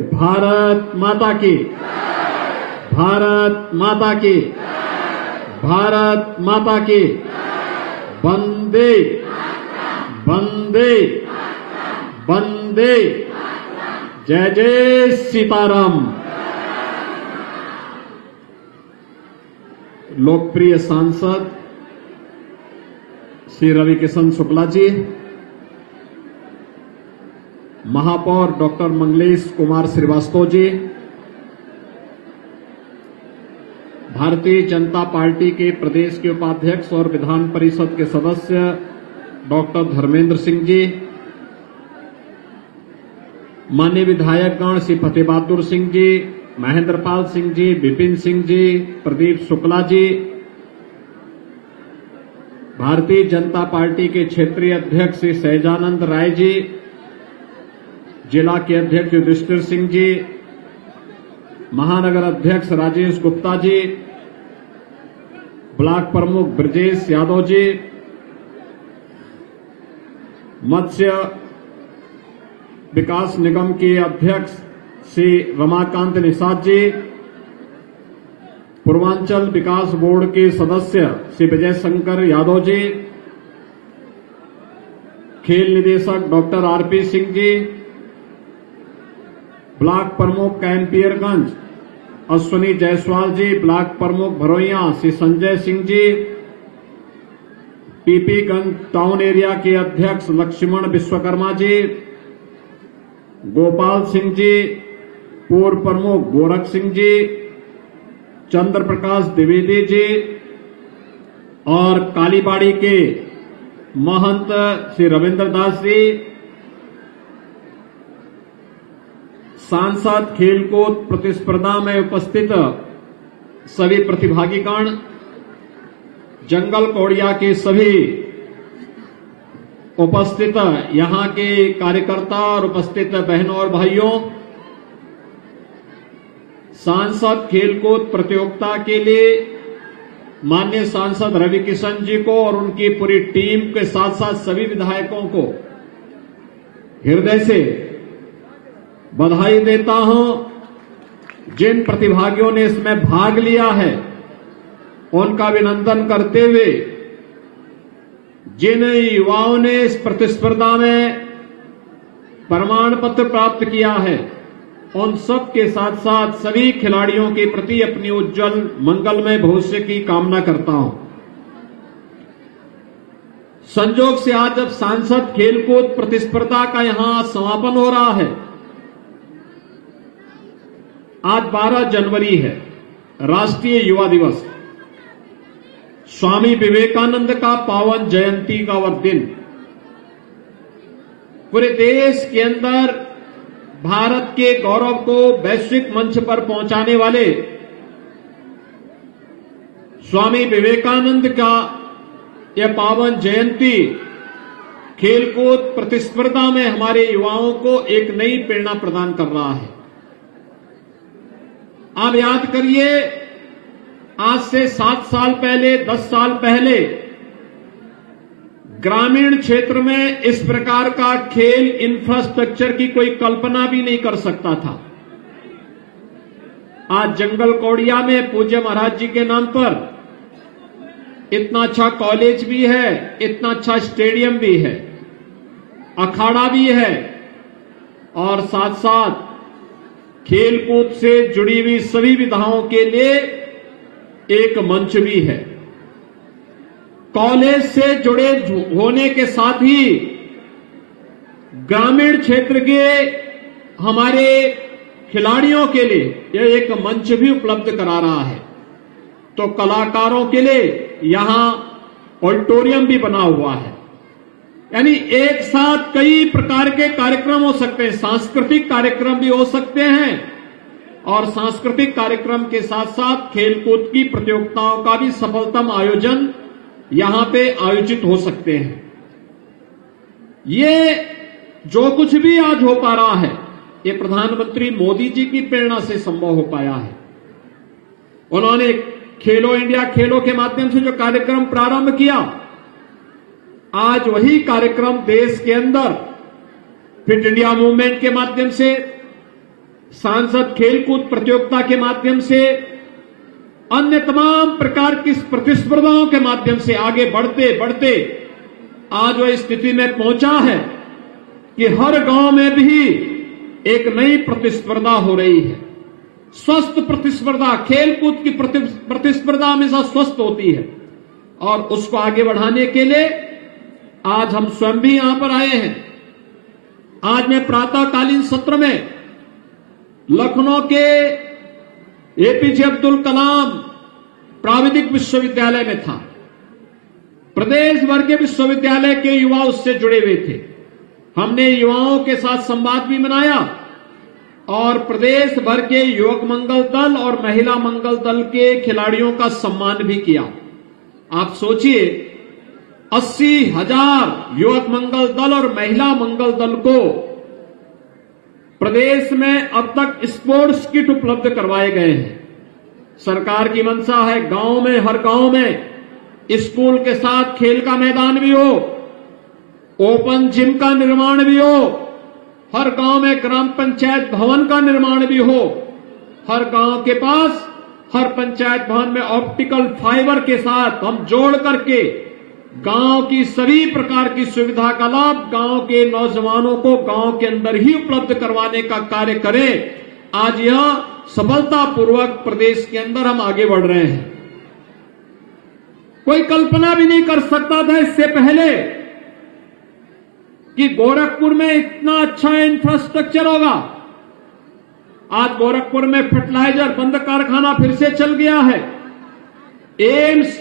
भारत माता की, भारत माता की, भारत माता की, वंदे वंदे वंदे, जय जय सीताराम। लोकप्रिय सांसद श्री रविकिशन शुक्ला जी, महापौर डॉक्टर मंगलेश कुमार श्रीवास्तव जी, भारतीय जनता पार्टी के प्रदेश के उपाध्यक्ष और विधान परिषद के सदस्य डॉक्टर धर्मेंद्र सिंह जी, माननीय विधायकगण श्री फतेह बहादुर सिंह जी, महेंद्रपाल सिंह जी, विपिन सिंह जी, प्रदीप शुक्ला जी, भारतीय जनता पार्टी के क्षेत्रीय अध्यक्ष श्री सहजानंद राय जी, जिला के अध्यक्ष युधिष्ठिर सिंह जी, महानगर अध्यक्ष राजेश गुप्ता जी, ब्लॉक प्रमुख ब्रजेश यादव जी, मत्स्य विकास निगम के अध्यक्ष श्री रमाकांत निषाद जी, पूर्वांचल विकास बोर्ड के सदस्य श्री विजय शंकर यादव जी, खेल निदेशक doctor RP Singh ji, block प्रमुख कैंपियरगंज अश्विनी जायसवाल जी, ब्लॉक प्रमुख भरोइया श्री संजय सिंह जी, पीपीगंज टाउन एरिया के अध्यक्ष लक्ष्मण विश्वकर्मा जी, गोपाल सिंह जी, पूर्व प्रमुख गोरख सिंह जी, चंद्र प्रकाश द्विवेदी जी और कालीबाड़ी के महंत श्री रविंद्र दास जी, सांसद खेलकूद प्रतिस्पर्धा में उपस्थित सभी प्रतिभागीगण, जंगल कौड़िया के सभी उपस्थित यहां के कार्यकर्ता और उपस्थित बहनों और भाइयों, सांसद खेलकूद प्रतियोगिता के लिए माननीय सांसद रविकिशन जी को और उनकी पूरी टीम के साथ साथ सभी विधायकों को हृदय से बधाई देता हूं। जिन प्रतिभागियों ने इसमें भाग लिया है उनका अभिनंदन करते हुए, जिन युवाओं ने इस प्रतिस्पर्धा में प्रमाण पत्र प्राप्त किया है उन सब के साथ साथ सभी खिलाड़ियों के प्रति अपनी उज्जवल मंगलमय भविष्य की कामना करता हूं। संयोग से आज जब सांसद खेलकूद प्रतिस्पर्धा का यहां समापन हो रहा है, आज 12 जनवरी है, राष्ट्रीय युवा दिवस, स्वामी विवेकानंद का पावन जयंती का वह दिन। पूरे देश के अंदर भारत के गौरव को वैश्विक मंच पर पहुंचाने वाले स्वामी विवेकानंद का यह पावन जयंती खेलकूद प्रतिस्पर्धा में हमारे युवाओं को एक नई प्रेरणा प्रदान कर रहा है। आप याद करिए, आज से 7 साल पहले, 10 साल पहले ग्रामीण क्षेत्र में इस प्रकार का खेल इंफ्रास्ट्रक्चर की कोई कल्पना भी नहीं कर सकता था। आज जंगल कौड़िया में पूज्य महाराज जी के नाम पर इतना अच्छा कॉलेज भी है, इतना अच्छा स्टेडियम भी है, अखाड़ा भी है और साथ साथ खेलकूद से जुड़ी हुई सभी विधाओं के लिए एक मंच भी है। कॉलेज से जुड़े होने के साथ ही ग्रामीण क्षेत्र के हमारे खिलाड़ियों के लिए यह एक मंच भी उपलब्ध करा रहा है। तो कलाकारों के लिए यहां ऑडिटोरियम भी बना हुआ है, यानी एक साथ कई प्रकार के कार्यक्रम हो सकते हैं। सांस्कृतिक कार्यक्रम भी हो सकते हैं और सांस्कृतिक कार्यक्रम के साथ साथ खेलकूद की प्रतियोगिताओं का भी सफलतम आयोजन यहां पे आयोजित हो सकते हैं। ये जो कुछ भी आज हो पा रहा है, ये प्रधानमंत्री मोदी जी की प्रेरणा से संभव हो पाया है। उन्होंने खेलो इंडिया खेलों के माध्यम से जो कार्यक्रम प्रारंभ किया, आज वही कार्यक्रम देश के अंदर फिट इंडिया मूवमेंट के माध्यम से, सांसद खेलकूद प्रतियोगिता के माध्यम से, अन्य तमाम प्रकार की प्रतिस्पर्धाओं के माध्यम से आगे बढ़ते बढ़ते आज वह स्थिति में पहुंचा है कि हर गांव में भी एक नई प्रतिस्पर्धा हो रही है। स्वस्थ प्रतिस्पर्धा, खेलकूद की प्रतिस्पर्धा हमेशा स्वस्थ होती है और उसको आगे बढ़ाने के लिए आज हम स्वयं भी यहां पर आए हैं। आज मैं प्रातःकालीन सत्र में लखनऊ के एपीजे अब्दुल कलाम प्राविधिक विश्वविद्यालय में था। प्रदेश भर के विश्वविद्यालय के युवा उससे जुड़े हुए थे। हमने युवाओं के साथ संवाद भी मनाया और प्रदेश भर के युवक मंगल दल और महिला मंगल दल के खिलाड़ियों का सम्मान भी किया। आप सोचिए, 80,000 युवक मंगल दल और महिला मंगल दल को प्रदेश में अब तक स्पोर्ट्स किट उपलब्ध करवाए गए हैं। सरकार की मंशा है गांव में, हर गांव में स्कूल के साथ खेल का मैदान भी हो, ओपन जिम का निर्माण भी हो, हर गांव में ग्राम पंचायत भवन का निर्माण भी हो, हर गांव के पास हर पंचायत भवन में ऑप्टिकल फाइबर के साथ हम जोड़ करके गांव की सभी प्रकार की सुविधा का लाभ गांव के नौजवानों को गांव के अंदर ही उपलब्ध करवाने का कार्य करें। आज यह सफलतापूर्वक प्रदेश के अंदर हम आगे बढ़ रहे हैं। कोई कल्पना भी नहीं कर सकता था इससे पहले कि गोरखपुर में इतना अच्छा इंफ्रास्ट्रक्चर होगा। आज गोरखपुर में फर्टिलाइजर बंद कारखाना फिर से चल गया है। एम्स,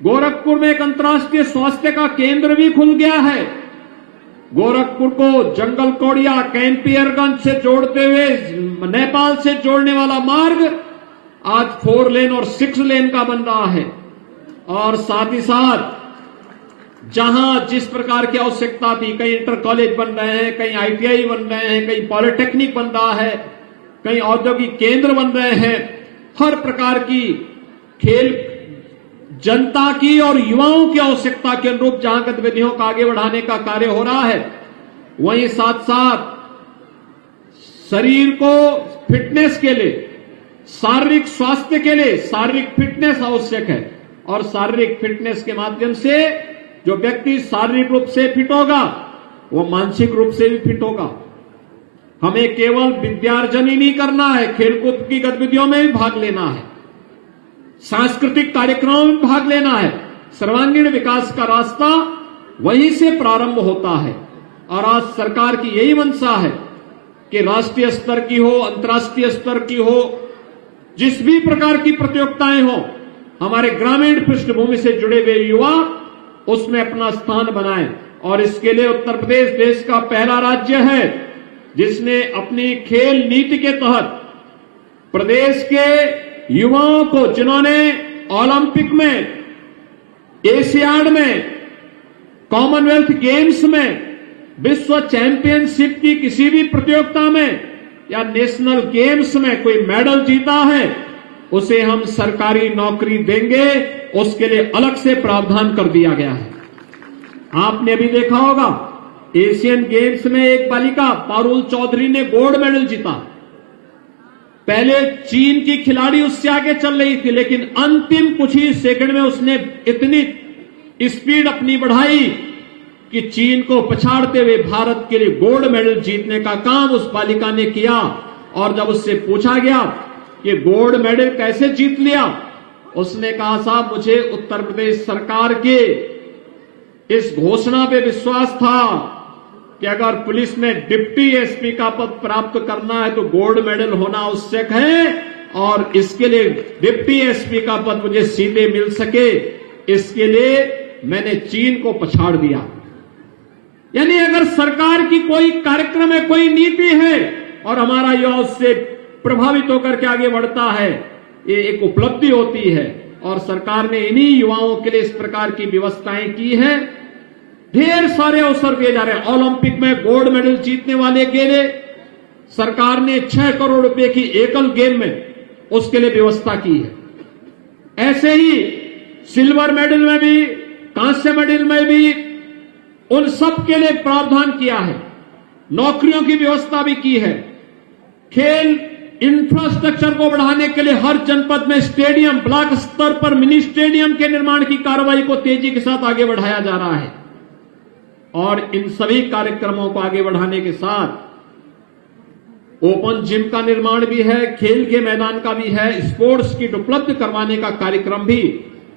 गोरखपुर में एक अंतर्राष्ट्रीय स्वास्थ्य का केंद्र भी खुल गया है। गोरखपुर को जंगल कौड़िया कैंपियरगंज से जोड़ते हुए नेपाल से जोड़ने वाला मार्ग आज 4 लेन और 6 लेन का बन रहा है। और साथ ही साथ जहां जिस प्रकार की आवश्यकता थी, कहीं इंटर कॉलेज बन रहे हैं, कहीं आईटीआई बन रहे हैं, कहीं पॉलिटेक्निक बन रहा है, कहीं औद्योगिक केंद्र बन रहे हैं, हर प्रकार की खेल जनता की और युवाओं की आवश्यकता के अनुरूप जहां गतिविधियों का आगे बढ़ाने का कार्य हो रहा है, वहीं साथ साथ शरीर को फिटनेस के लिए, शारीरिक स्वास्थ्य के लिए शारीरिक फिटनेस आवश्यक है। और शारीरिक फिटनेस के माध्यम से जो व्यक्ति शारीरिक रूप से फिट होगा वो मानसिक रूप से भी फिट होगा। हमें केवल विद्यार्जन ही नहीं करना है, खेलकूद की गतिविधियों में भी भाग लेना है, सांस्कृतिक कार्यक्रमों में भाग लेना है। सर्वांगीण विकास का रास्ता वहीं से प्रारंभ होता है। और आज सरकार की यही मंशा है कि राष्ट्रीय स्तर की हो, अंतर्राष्ट्रीय स्तर की हो, जिस भी प्रकार की प्रतियोगिताएं हो, हमारे ग्रामीण पृष्ठभूमि से जुड़े हुए युवा उसमें अपना स्थान बनाएं। और इसके लिए उत्तर प्रदेश देश का पहला राज्य है जिसने अपनी खेल नीति के तहत प्रदेश के युवाओं को, जिन्होंने ओलंपिक में, एशियाड में, कॉमनवेल्थ गेम्स में, विश्व चैंपियनशिप की किसी भी प्रतियोगिता में या नेशनल गेम्स में कोई मेडल जीता है, उसे हम सरकारी नौकरी देंगे। उसके लिए अलग से प्रावधान कर दिया गया है। आपने अभी देखा होगा एशियन गेम्स में एक बालिका पारुल चौधरी ने गोल्ड मेडल जीता। पहले चीन की खिलाड़ी उससे आगे चल रही थी, लेकिन अंतिम कुछ ही सेकंड में उसने इतनी स्पीड अपनी बढ़ाई कि चीन को पछाड़ते हुए भारत के लिए गोल्ड मेडल जीतने का काम उस बालिका ने किया। और जब उससे पूछा गया कि गोल्ड मेडल कैसे जीत लिया, उसने कहा, साहब मुझे उत्तर प्रदेश सरकार के इस घोषणा पे विश्वास था कि अगर पुलिस में डिप्टी एसपी का पद प्राप्त करना है तो गोल्ड मेडल होना आवश्यक है, और इसके लिए डिप्टी एसपी का पद मुझे सीधे मिल सके, इसके लिए मैंने चीन को पछाड़ दिया। यानी अगर सरकार की कोई कार्यक्रम है, कोई नीति है और हमारा युवा उससे प्रभावित होकर के आगे बढ़ता है, ये एक उपलब्धि होती है। और सरकार ने इन्हीं युवाओं के लिए इस प्रकार की व्यवस्थाएं की हैं। ढेर सारे अवसर दिए जा रहे हैं। ओलंपिक में गोल्ड मेडल जीतने वाले के लिए सरकार ने 6 करोड़ रुपए की एकल गेम में उसके लिए व्यवस्था की है। ऐसे ही सिल्वर मेडल में भी, कांस्य मेडल में भी उन सब के लिए प्रावधान किया है। नौकरियों की व्यवस्था भी की है। खेल इंफ्रास्ट्रक्चर को बढ़ाने के लिए हर जनपद में स्टेडियम, ब्लॉक स्तर पर मिनी स्टेडियम के निर्माण की कार्रवाई को तेजी के साथ आगे बढ़ाया जा रहा है। और इन सभी कार्यक्रमों को आगे बढ़ाने के साथ ओपन जिम का निर्माण भी है, खेल के मैदान का भी है, स्पोर्ट्स किट उपलब्ध करवाने का कार्यक्रम भी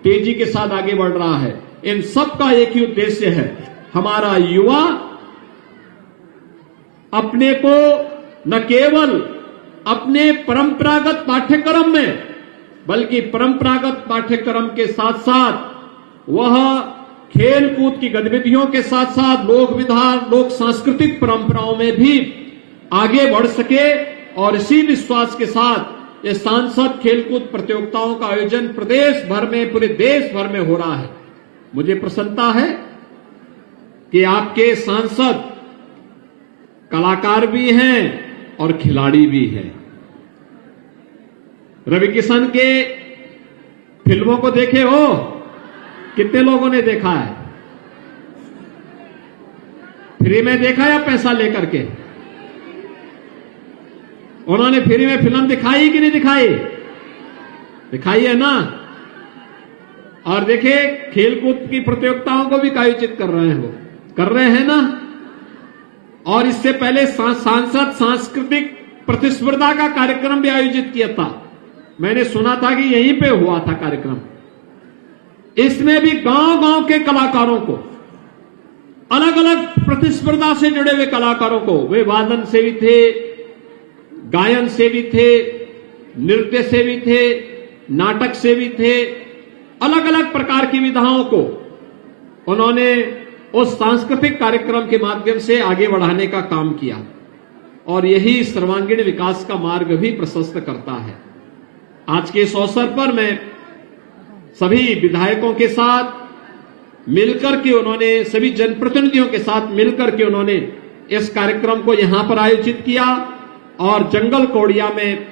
तेजी के साथ आगे बढ़ रहा है। इन सब का एक ही उद्देश्य है, हमारा युवा अपने को न केवल अपने परंपरागत पाठ्यक्रम में, बल्कि परंपरागत पाठ्यक्रम के साथ साथ वह खेल कूद की गतिविधियों के साथ साथ लोक विधा, लोक सांस्कृतिक परंपराओं में भी आगे बढ़ सके। और इसी विश्वास के साथ ये सांसद खेलकूद प्रतियोगिताओं का आयोजन प्रदेश भर में, पूरे देश भर में हो रहा है। मुझे प्रसन्नता है कि आपके सांसद कलाकार भी हैं और खिलाड़ी भी हैं। रवि किशन के फिल्मों को देखे हो? कितने लोगों ने देखा है? फ्री में देखा या पैसा लेकर के? उन्होंने फ्री में फिल्म दिखाई कि नहीं दिखाई? दिखाई है ना। और देखिए खेलकूद की प्रतियोगिताओं को भी आयोजित कर रहे हैं ना। और इससे पहले सांसद सांस्कृतिक प्रतिस्पर्धा का कार्यक्रम भी आयोजित किया था। मैंने सुना था कि यहीं पे हुआ था कार्यक्रम। इसमें भी गांव-गांव के कलाकारों को, अलग अलग प्रतिस्पर्धा से जुड़े हुए कलाकारों को, वे वादन से भी थे, गायन से भी थे, नृत्य से भी थे, नाटक से भी थे, अलग अलग प्रकार की विधाओं को उन्होंने उस सांस्कृतिक कार्यक्रम के माध्यम से आगे बढ़ाने का काम किया। और यही सर्वांगीण विकास का मार्ग भी प्रशस्त करता है। आज के इस अवसर पर मैं सभी विधायकों के साथ मिलकर के, उन्होंने सभी जनप्रतिनिधियों के साथ मिलकर के उन्होंने इस कार्यक्रम को यहां पर आयोजित किया। और जंगल कौड़िया में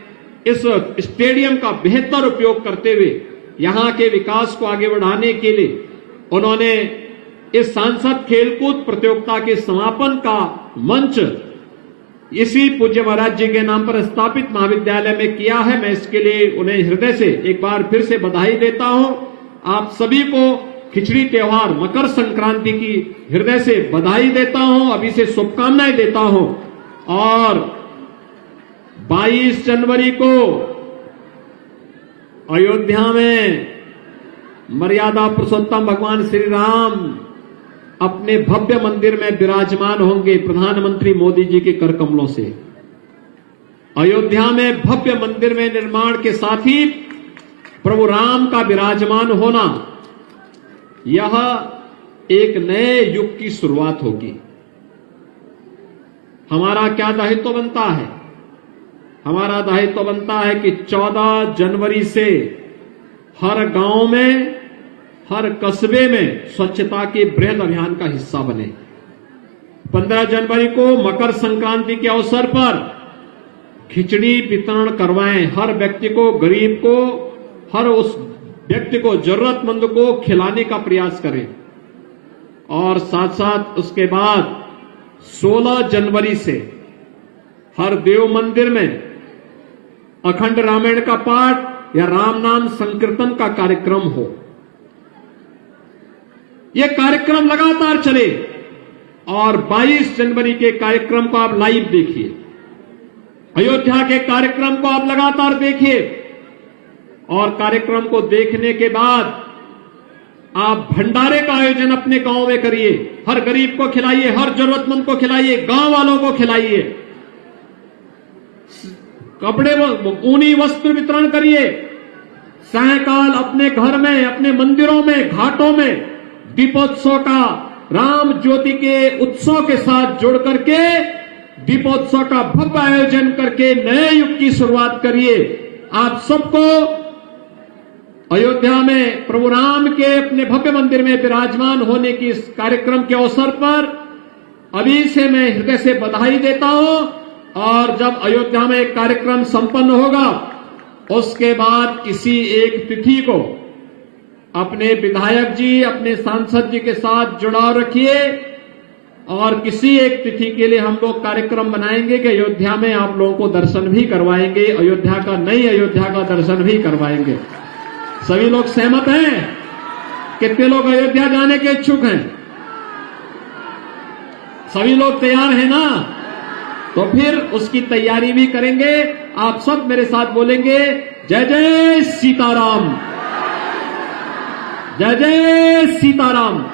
इस स्टेडियम का बेहतर उपयोग करते हुए यहां के विकास को आगे बढ़ाने के लिए उन्होंने इस सांसद खेलकूद प्रतियोगिता के समापन का मंच इसी पूज्य महाराज जी के नाम पर स्थापित महाविद्यालय में किया है। मैं इसके लिए उन्हें हृदय से एक बार फिर से बधाई देता हूं। आप सभी को खिचड़ी त्योहार मकर संक्रांति की हृदय से बधाई देता हूं, अभी से शुभकामनाएं देता हूं। और 22 जनवरी को अयोध्या में मर्यादा पुरुषोत्तम भगवान श्री राम अपने भव्य मंदिर में विराजमान होंगे प्रधानमंत्री मोदी जी के कर कमलों से। अयोध्या में भव्य मंदिर में निर्माण के साथ ही प्रभु राम का विराजमान होना, यह एक नए युग की शुरुआत होगी। हमारा क्या दायित्व बनता है? हमारा दायित्व बनता है कि 14 जनवरी से हर गांव में, हर कस्बे में स्वच्छता के बृहद अभियान का हिस्सा बने। 15 जनवरी को मकर संक्रांति के अवसर पर खिचड़ी वितरण करवाएं। हर व्यक्ति को, गरीब को, हर उस व्यक्ति को, जरूरतमंद को खिलाने का प्रयास करें। और साथ साथ उसके बाद 16 जनवरी से हर देव मंदिर में अखंड रामायण का पाठ या राम नाम संकीर्तन का कार्यक्रम हो। यह कार्यक्रम लगातार चले। और 22 जनवरी के कार्यक्रम को आप लाइव देखिए, अयोध्या के कार्यक्रम को आप लगातार देखिए। और कार्यक्रम को देखने के बाद आप भंडारे का आयोजन अपने गांव में करिए। हर गरीब को खिलाइए, हर जरूरतमंद को खिलाइए, गांव वालों को खिलाइए। कपड़े, ऊनी वस्त्र वितरण करिए। सायंकाल अपने घर में, अपने मंदिरों में, घाटों में दीपोत्सव का, राम ज्योति के उत्सव के साथ जोड़ करके दीपोत्सव का भव्य आयोजन करके नए युग की शुरुआत करिए। आप सबको अयोध्या में प्रभु राम के अपने भव्य मंदिर में विराजमान होने की इस कार्यक्रम के अवसर पर अभी से मैं हृदय से बधाई देता हूं। और जब अयोध्या में एक कार्यक्रम संपन्न होगा, उसके बाद किसी एक तिथि को अपने विधायक जी, अपने सांसद जी के साथ जुड़ाव रखिए और किसी एक तिथि के लिए हम लोग कार्यक्रम बनाएंगे कि अयोध्या में आप लोगों को दर्शन भी करवाएंगे, अयोध्या का, नई अयोध्या का दर्शन भी करवाएंगे। सभी लोग सहमत हैं? कितने लोग अयोध्या जाने के इच्छुक हैं? सभी लोग तैयार हैं ना? तो फिर उसकी तैयारी भी करेंगे। आप सब मेरे साथ बोलेंगे, जय जय सीताराम, जय जय सीताराम।